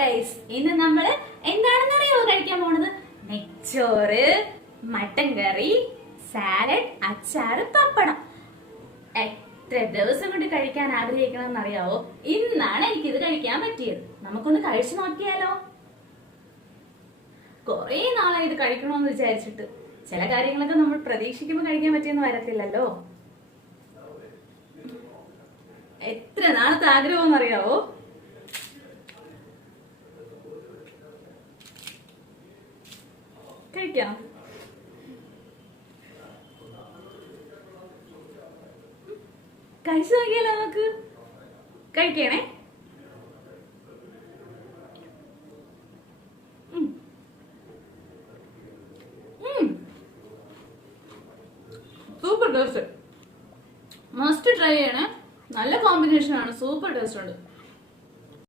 Guys, ഇന്ന് നമ്മള് എന്താണെന്നറിയോ കഴിക്കാൻ പോണത്? നെച്ചോറ്, മട്ടൻ കറി, സാലഡ്, അച്ചാറ്, പപ്പടം. എത്ര ദിവസം കൊണ്ട് കഴിക്കാൻ ആഗ്രഹിക്കണമെന്ന് അറിയാവോ? ഇന്നാണ് എനിക്കിത് കഴിക്കാൻ പറ്റിയത്. നമുക്കൊന്ന് കഴിച്ചു നോക്കിയാലോ? കൊറേ നാളായി ഇത് കഴിക്കണമെന്ന് വിചാരിച്ചിട്ട്. ചില കാര്യങ്ങളൊക്കെ നമ്മൾ പ്രതീക്ഷിക്കുമ്പോൾ കഴിക്കാൻ പറ്റിയെന്ന് വരത്തില്ലല്ലോ. എത്ര നാളത്തെ ആഗ്രഹം അറിയാവോ? കഴിക്കാം. കഴിച്ചു നോക്കിയാലോ? നമുക്ക് കഴിക്കണേ. സൂപ്പർ ടേസ്റ്റ്, മസ്റ്റ് ട്രൈ ചെയ്യണേ. നല്ല കോമ്പിനേഷൻ ആണ്, സൂപ്പർ ടേസ്റ്റ് ഉണ്ട്.